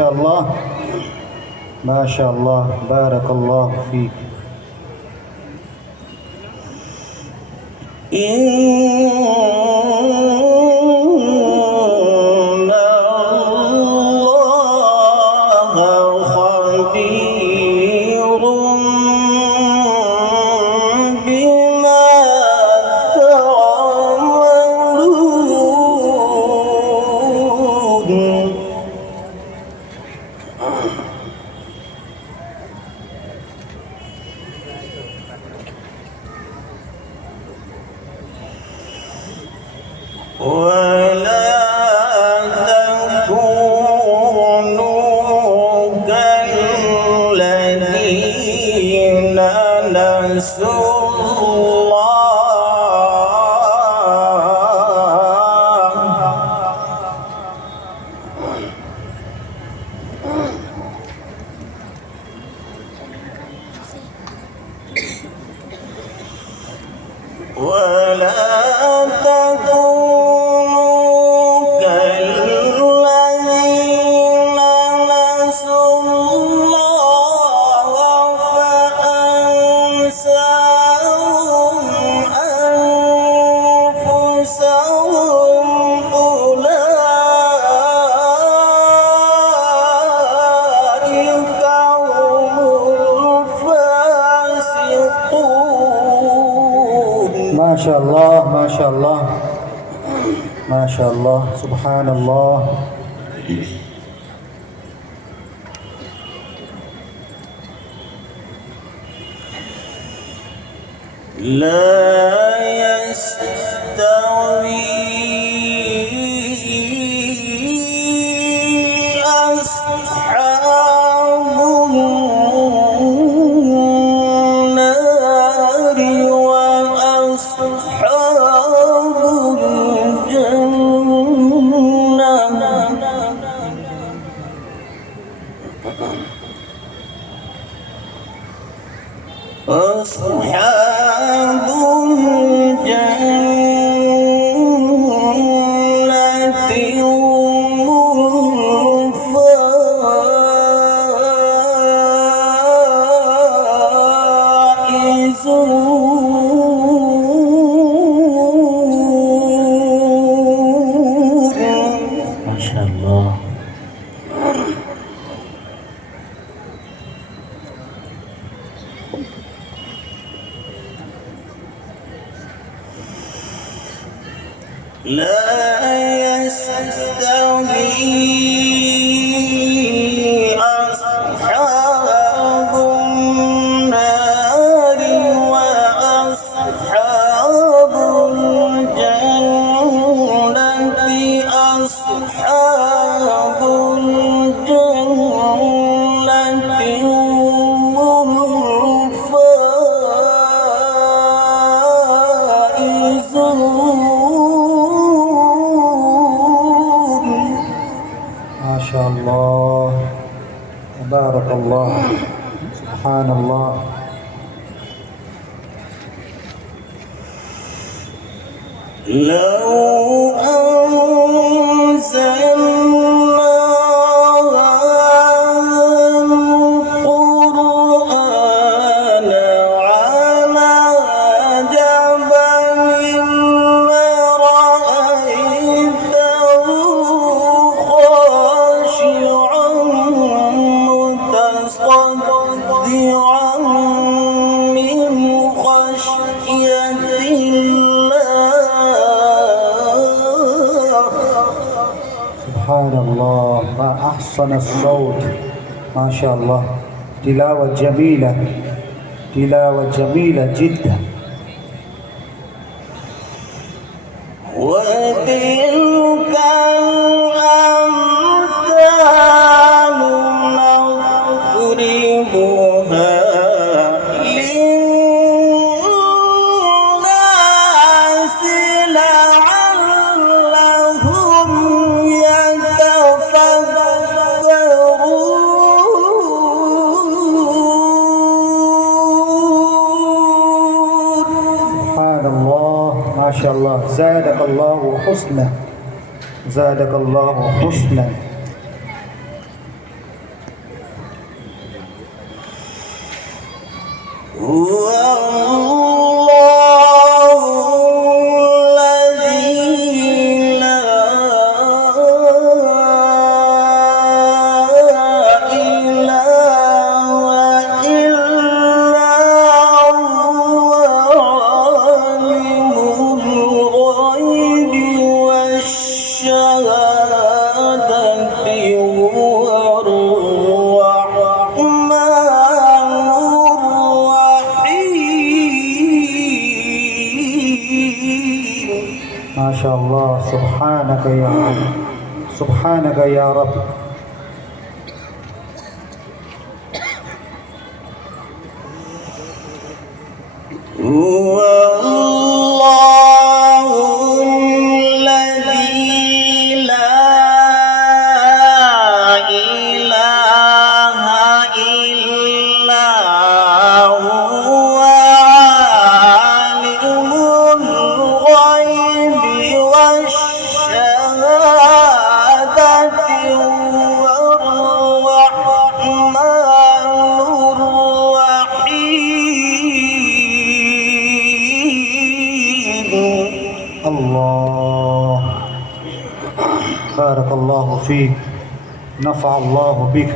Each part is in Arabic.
شاء الله ما شاء الله بارك الله فيك إن الله خبير بما تعملون ولا تكونوا كالذين نسوا ولا تكونوا كالذين نسوا الله فأنساهم أنفسهم أولئك هم الفاسقون. ما شاء الله ما شاء الله ما شاء الله سبحان الله لا يستوي أصحاب النار وأصحاب الجنة أصحاب الجنة هم الفائزون. ما شاء الله لا يستوي أصحاب النار وأصحاب الجنة أصحاب الجنة هم الفائزون. ما شاء الله بارك الله سبحان الله لو أنزلنا القرآن على جبل لرأيته خاشعا متصدعا من خشية سبحان الله ما أحسن الصوت ما شاء الله تلاوة جميلة تلاوة جميلة جدا وتلك الأمثال نضربها للناس لعلهم يتفكرون. سبحان الله ما شاء الله زادك الله حسنا زادك الله حسنا ما شاء الله. سبحانك يا رب، سبحانك يا رب. هو الله الذي لا إله إلا هو عالم الغيب والشهادة هو الرحمن الرحيم. الله، بارك الله فيك، نفع الله بك.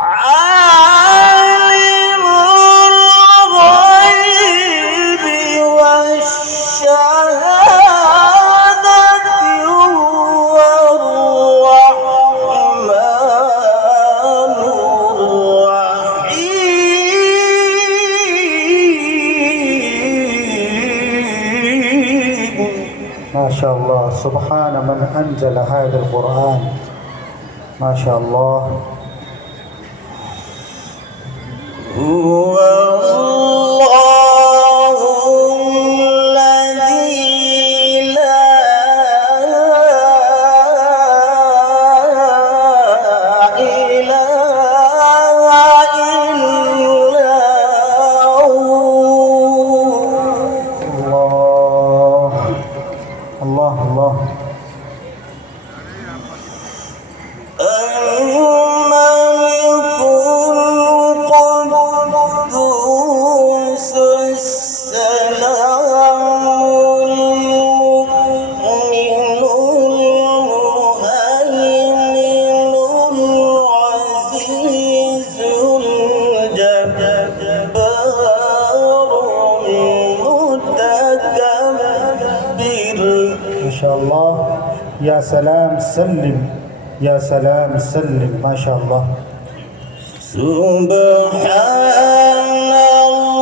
عالم الغيب والشهادة هو الرحمن الرحيم. ما شاء الله. سبحان من أنزل هذا القرآن. ما شاء الله. هو الله الذي لا إله إلا هو. الله الله الله. الملك القدوس السلام المؤمن المهيمن العزيز الجبار المتكبر. ما شاء الله. يا سلام سلم، يا سلام سلم. ما شاء الله. سبحان الله.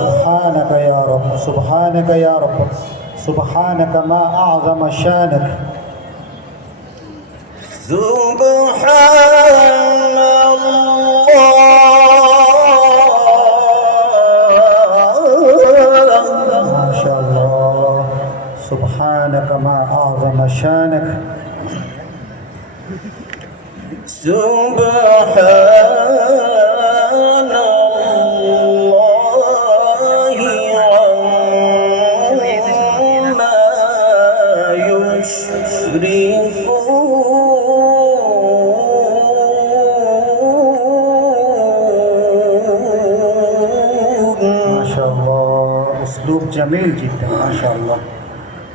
سبحانك يا رب، سبحانك يا رب، سبحانك ما أعظم شانك. سبحان الله. ما شاء الله. سبحانك ما أعظم شانك. سبحان الله عما يشركون. ما شاء الله. أسلوب جميل جدا. ما شاء الله.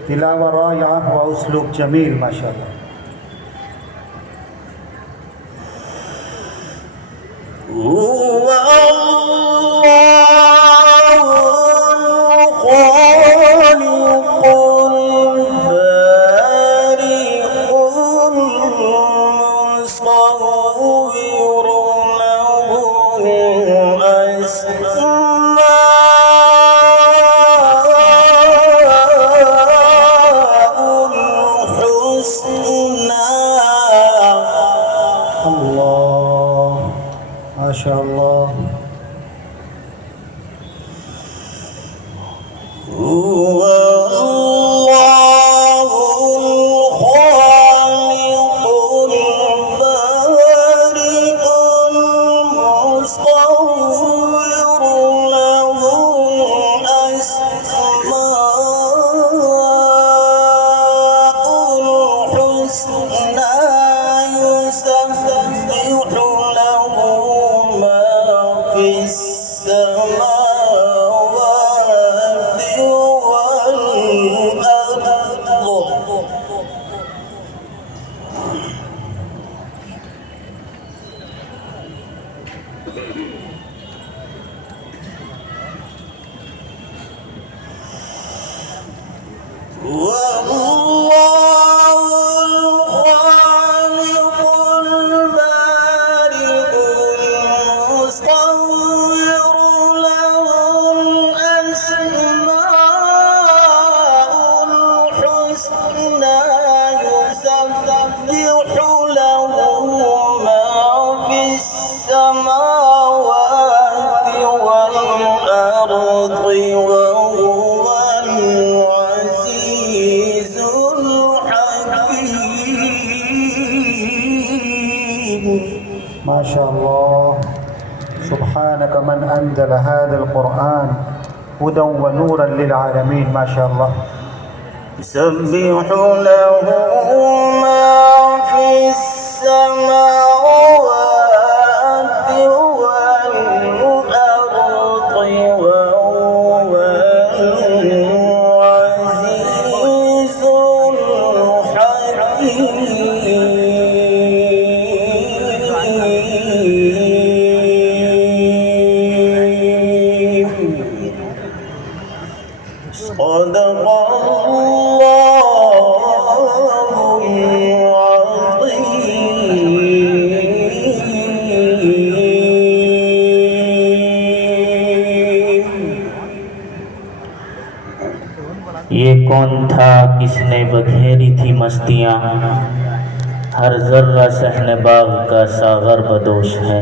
تلاوة رائعة وأسلوب جميل. ما شاء الله. هو الله الخالق البارئ المصور له الأسماء الحسنى. الله، ما شاء الله. هو الله الخالق البارئ المصور له الأسماء الحسنى يسبح له ما في السماوات والأرض. والله الخالق له ما في السماوات والأرض وهو العزيز الحكيم. ما شاء الله. سبحانك من أنزل هذا القرآن هدى ونورا للعالمين. ما شاء الله. يسبح له ما في السماوات والأرض وهو العزيز الحكيم. صدق ये कौन था किसने बखेरी थी मस्तियाँ, हर जर्रा सहने बाग का सागर बदोश है।